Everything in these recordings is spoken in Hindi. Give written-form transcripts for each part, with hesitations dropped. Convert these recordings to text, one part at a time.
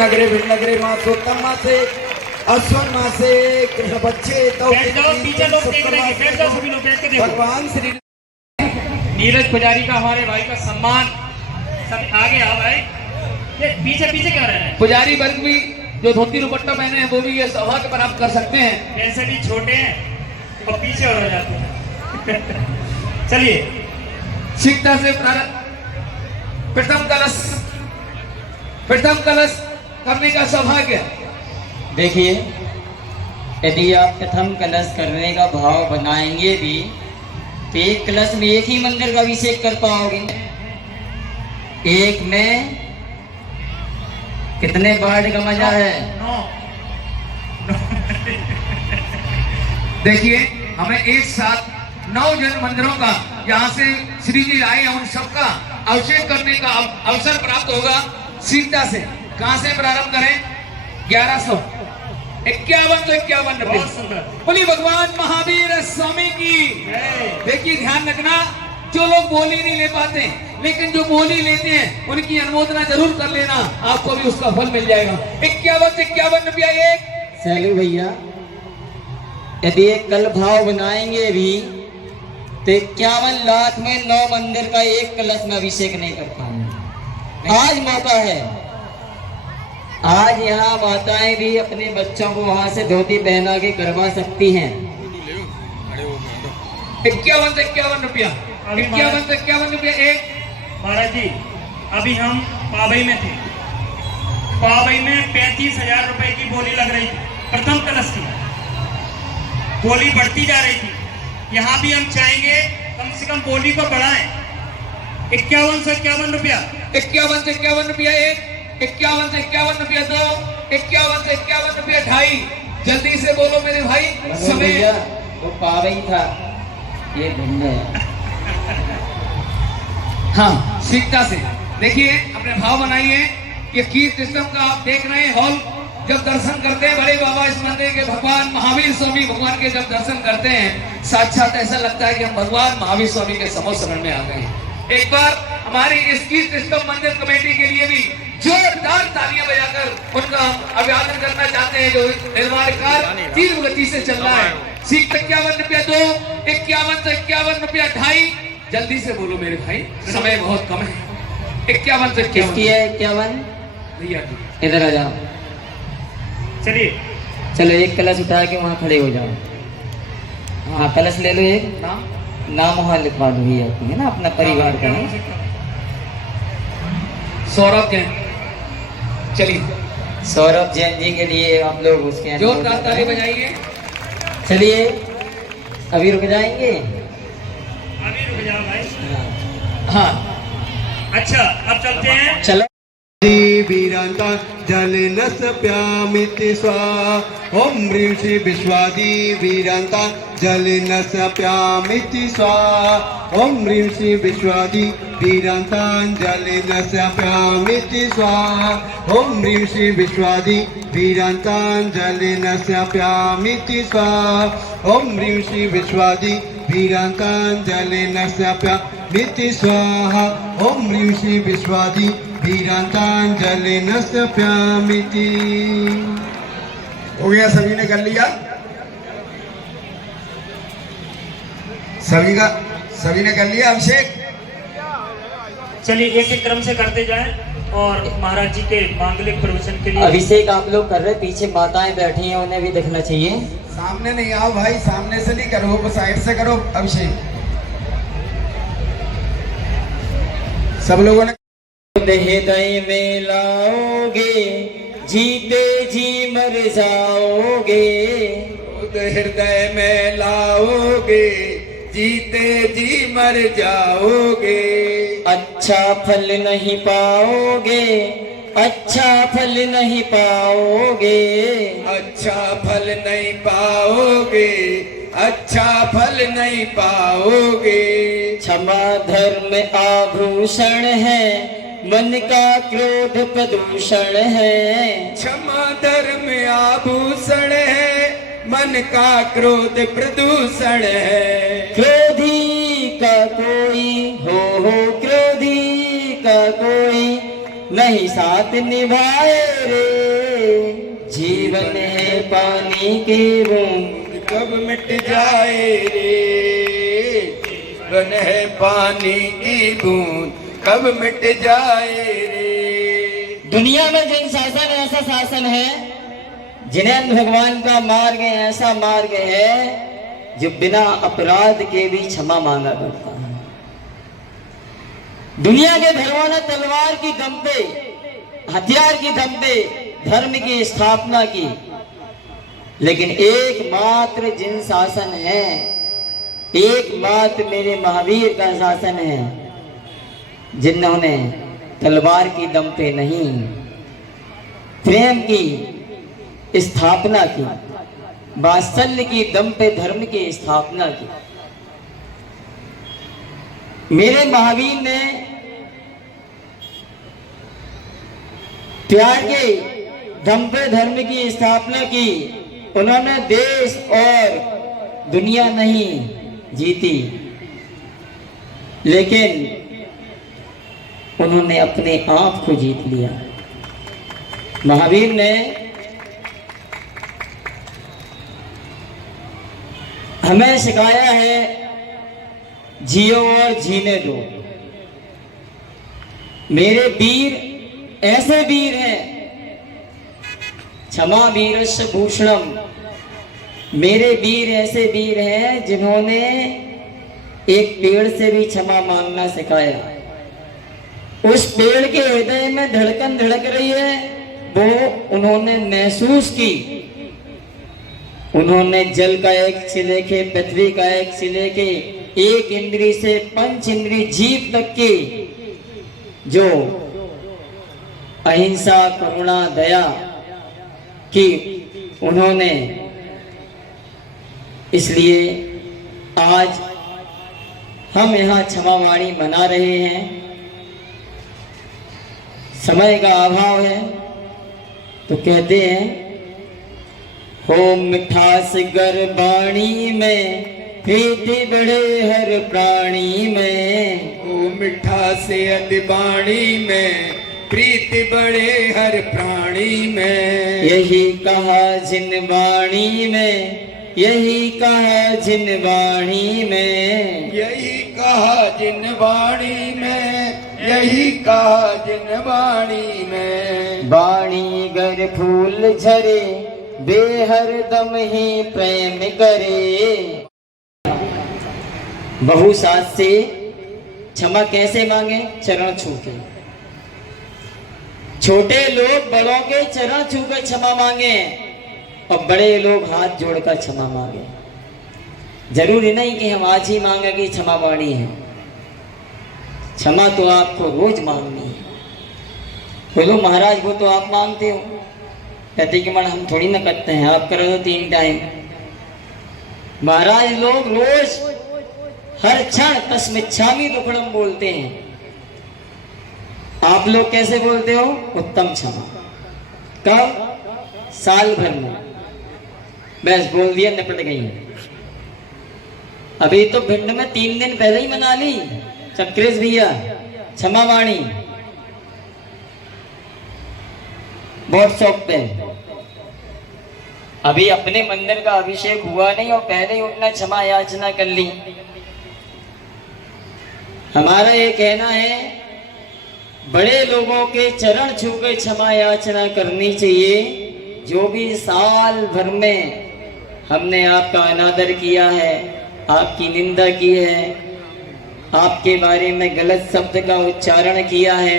नगरे भिन्नगरे मासोत्तम मासे अश्वन मासे कृष्ण बच्चे पीछे लोग देख रहे हैं, बैठ जाओ सभी लोग, बैठ के देखो। भगवान श्री नीरज पुजारी का हमारे भाई का सम्मान। सब आगे आओ भाई, ये पीछे पीछे क्या रहे हैं? पुजारी वर्ग भी जो धोती दुपट्टा पहने हैं वो भी ये सौभाग्य प्राप्त कर सकते हैं। कैसे भी छोटे हैं और पीछे हो जाते हैं। चलिए शिक्षा से प्रथम कलश करने का सौभाग्य। देखिए, यदि आप प्रथम कलश करने का भाव बनाएंगे भी तो एक कलश में एक ही मंदिर का अभिषेक कर पाओगे। एक में कितने बाढ़ का मजा है। देखिए, हमें एक साथ 9 जन मंदिरों का यहाँ से श्री जी आए उन सबका अभिषेक करने का अवसर प्राप्त होगा। सीता से कहां से प्रारंभ करें? 1151 रुपये। बोली भगवान महावीर स्वामी की। देखिए ध्यान रखना, जो लोग बोली नहीं ले पाते लेकिन जो बोली लेते हैं उनकी अनुमोदना जरूर कर लेना, आपको भी उसका फल मिल जाएगा। 51 रुपया एक। सैलू भैया, यदि एक कल भाव बनाएंगे भी तो 51 लाख में 9 मंदिर का एक कलश में अभिषेक नहीं कर पाएंगे। आज मौका है, आज यहाँ माताएं भी अपने बच्चों को वहां से धोती पहना के करवा सकती हैं। 51 रुपया। 51 रुपया एक। महाराज जी, अभी हम पाबई में थे। पाबई में 35,000 रुपए की बोली लग रही थी प्रथम कलश की। बोली बढ़ती जा रही थी। यहाँ भी हम चाहेंगे कम से कम बोली को बढ़ाएं। 51 से 51 रुपया। 51 से 51 रुपया एक। 51 से 51 रुपया दो। 51 से 51 रुपया ढाई। जल्दी से बोलो मेरे भाई, समय। वो पाबई था, ये भिन्न है। हाँ, सीखता से देखिए, अपने भाव बनाइए। ये कीर्त सिस्टम का आप देख रहे हैं हॉल। जब दर्शन करते हैं बड़े बाबा इस मंदिर के भगवान महावीर स्वामी भगवान के जब दर्शन करते हैं, साक्षात ऐसा लगता है कि हम भगवान महावीर स्वामी के समो शरण में आ गए हैं। एक बार हमारी इस कीर्त सिस्टम मंदिर कमेटी के लिए भी जोरदार तालियां बजाकर उनका अभिवादन करना चाहते हैं, जो निर्माण कार्य तीव्र गति से चल रहा है। सीख 51 रुपया दो। 51 से 51 रुपया ढाई। जल्दी से बोलो मेरे भाई, समय बहुत कम है। 51 से 51 भैया इधर आ जाओ। चलिए चलो एक कलश उठा के वहाँ खड़े हो जाओ। हाँ, कलश ले लो एक। नाम वहाँ लिखवा दो भैया, है ना, अपना परिवार का नाम। सौरभ जैन। चलिए सौरभ जैन जी के लिए आप लोग उसके जोरदार ताली बजाइए। चलिए अभी रुक जाएंगे। अभी रुक जाओ भाई। हाँ, अच्छा, अब चलते हैं। चलो। वीरांता जल नस प्यामिति स्वा। ओम ह्रीं श्री विश्वादी वीरांता जल नस प्यामिति स्वा। ओम ह्रीं श्री विश्वादी वीरांता जल नस प्यामिति स्वा। ओम ह्रीं श्री विश्वादी वीरांता जल नस प्यामिति स्वा। ओम ह्रीं श्री विश्वादी वीरांता जल नस प्यामिति स्वाहा। ओम ह्रीं श्री विश्वादी वीरांतांजलिन प्यामिति। हो गया, सभी ने कर लिया। सभी ने कर लिया अभिषेक। चलिए एक एक क्रम से करते जाएं और महाराज जी के मांगलिक प्रवचन के लिए अभिषेक आप लोग कर रहे, पीछे माताएं बैठी हैं, उन्हें भी देखना चाहिए। सामने नहीं आओ भाई, सामने से नहीं करो, साइड से करो अभिषेक। सब लोगों ने हृदय में लाओगे, जीते जी मर जाओगे। हृदय में लाओगे, जीते जी मर जाओगे। अच्छा फल नहीं पाओगे, अच्छा फल नहीं पाओगे। अच्छा फल नहीं पाओगे, अच्छा फल नहीं पाओगे। क्षमा धर्म आभूषण है, मन का क्रोध प्रदूषण है। क्षमा धर्म आभूषण है, मन का क्रोध प्रदूषण है। क्रोधी का कोई हो, क्रोधी का कोई नहीं साथ निभाए रे, जीवन है पानी की बूंद कब मिट जाए रे, जीवन है पानी की बूंद कब मिट जाए रे। दुनिया में जिन शासन ऐसा शासन है, जिन्हें भगवान का मार्ग ऐसा मार्ग है जो बिना अपराध के भी क्षमा मांगा करता है। दुनिया के धर्मों ने तलवार की दम पे, हथियार की दम पे धर्म की स्थापना की, लेकिन एकमात्र जिन शासन है, एकमात्र मेरे महावीर का शासन है, जिन्होंने तलवार की दम पे नहीं प्रेम की स्थापना की, वात्सल्य की दम पे धर्म की स्थापना की। मेरे महावीर ने प्यार के दम पे धर्म की स्थापना की। उन्होंने देश और दुनिया नहीं जीती, लेकिन उन्होंने अपने आप को जीत लिया। महावीर ने हमें सिखाया है जियो और जीने दो। मेरे वीर ऐसे वीर हैं, क्षमा वीरस्य भूषणम। मेरे वीर ऐसे वीर हैं जिन्होंने एक पेड़ से भी क्षमा मांगना सिखाया। उस पेड़ के हृदय में धड़कन धड़क रही है, वो उन्होंने महसूस की। उन्होंने जल का एक से लेके पृथ्वी का एक से लेके एक इंद्री से पंच इंद्री जीव तक की जो अहिंसा करुणा दया की उन्होंने, इसलिए आज हम यहाँ क्षमावाणी मना रहे हैं। समय का अभाव है तो कहते हैं, हो मिठास गर बाणी में, प्रीति बढ़े हर प्राणी में। ओ मिठा से अतिबाणी में, प्रीति बढ़े हर प्राणी में। यही कहा जिन वाणी में, यही कहा जिन वाणी में। यही कहा जिन वाणी में, यही कहा जिन वाणी में। वाणी गर फूल झरे, बेहर दम ही प्रेम करे। बहु साथ से क्षमा कैसे मांगे? चरण छू के। छोटे लोग बड़ों के चरण छू कर क्षमा मांगे और बड़े लोग हाथ जोड़कर क्षमा मांगे। जरूरी नहीं कि हम आज ही मांगे कि क्षमा वाणी है। क्षमा तो आपको रोज मांगनी है। बोलो महाराज वो तो आप मांगते हो। कहते कि मन हम थोड़ी ना करते हैं, आप करो तो 3 टाइम। महाराज लोग रोज हर क्षण तस्मिच्छामि दुक्कड़म बोलते हैं। आप लोग कैसे बोलते हो? उत्तम क्षमा। कब? साल भर में। बस बोल दिया, निपट गई। अभी तो भिंड में 3 दिन पहले ही मना ली चक्रेश भैया क्षमा वाणी व्हाट्सएप पे। अभी अपने मंदिर का अभिषेक हुआ नहीं और पहले ही उठना क्षमा याचना कर ली। हमारा ये कहना है, बड़े लोगों के चरण छू कर क्षमा याचना करनी चाहिए। जो भी साल भर में हमने आपका अनादर किया है, आपकी निंदा की है, आपके बारे में गलत शब्द का उच्चारण किया है,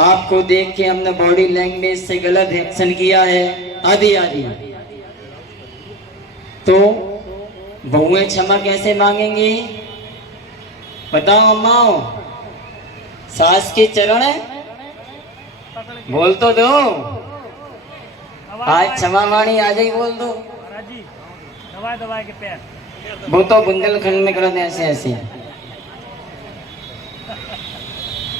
आपको देख के हमने बॉडी लैंग्वेज से गलत एक्शन किया है, आदि आदि, तो बहुएं क्षमा कैसे मांगेंगी? बताओ अम्माओ। सास के चरण है, बोल तो दो। आज क्षमा वाणी आ जाई, बोल दो। दबा के पैर वो तो बुंदेलखंड में करते ऐसे ऐसे।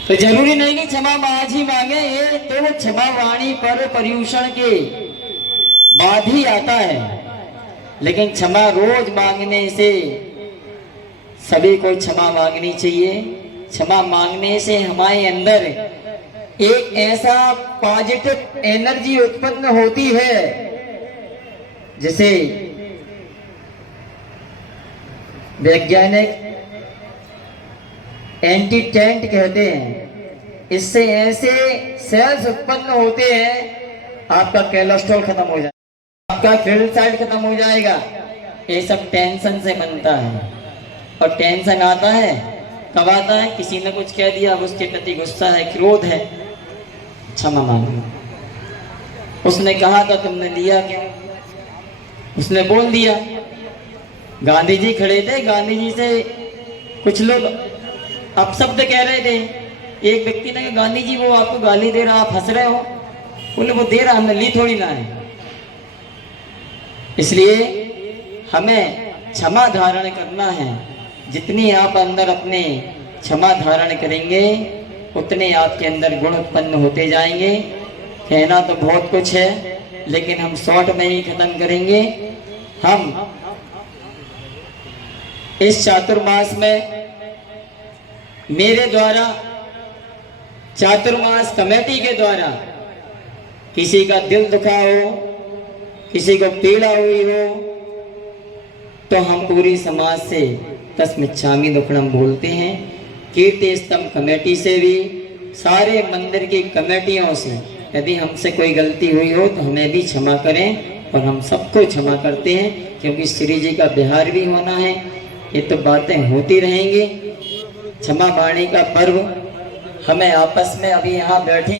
तो जरूरी नहीं कि क्षमा आज ही मांगे, ये तो क्षमा वाणी पर पर्यूषण के बाद ही आता है। लेकिन क्षमा रोज मांगने से सभी को क्षमा मांगनी चाहिए। क्षमा मांगने से हमारे अंदर एक ऐसा पॉजिटिव एनर्जी उत्पन्न होती है जिसे वैज्ञानिक एंटी टेंट कहते हैं। इससे ऐसे सेल्स उत्पन्न होते हैं, आपका कोलेस्ट्रॉल खत्म हो जाएगा, आपका ट्राइग्लिसराइड खत्म हो जाएगा। ये सब टेंशन से बनता है। और टेंशन आता है कब आता है? किसी ने कुछ कह दिया, अब उसके प्रति गुस्सा है, क्रोध है, क्षमा मांगो। उसने कहा था, तुमने दिया क्या? उसने बोल दिया। गांधी जी खड़े थे, गांधी जी से कुछ लोग अपशब्द कह रहे थे। एक व्यक्ति ने कहा, गांधी जी वो आपको गाली दे रहा, आप हंस रहे हो। बोले वो दे रहा, हमने ली थोड़ी ना है। इसलिए हमें क्षमा धारण करना है। जितनी आप अंदर अपने क्षमा धारण करेंगे उतने आपके अंदर गुण उत्पन्न होते जाएंगे। कहना तो बहुत कुछ है, लेकिन हम शॉर्ट में ही खत्म करेंगे। हम इस चातुर्मास में मेरे द्वारा, चातुर्मास कमेटी के द्वारा किसी का दिल दुखा हो, किसी को पीड़ा हुई हो, तो हम पूरी समाज से तस्मिच्छामि दुक्कडम बोलते हैं। कीर्ति स्तंभ कमेटी से भी, सारे मंदिर की कमेटियों से यदि हमसे कोई गलती हुई हो तो हमें भी क्षमा करें, और हम सबको क्षमा करते हैं, क्योंकि श्री जी का बिहार भी होना है। ये तो बातें होती रहेंगी। क्षमा वाणी का पर्व हमें आपस में अभी यहाँ बैठे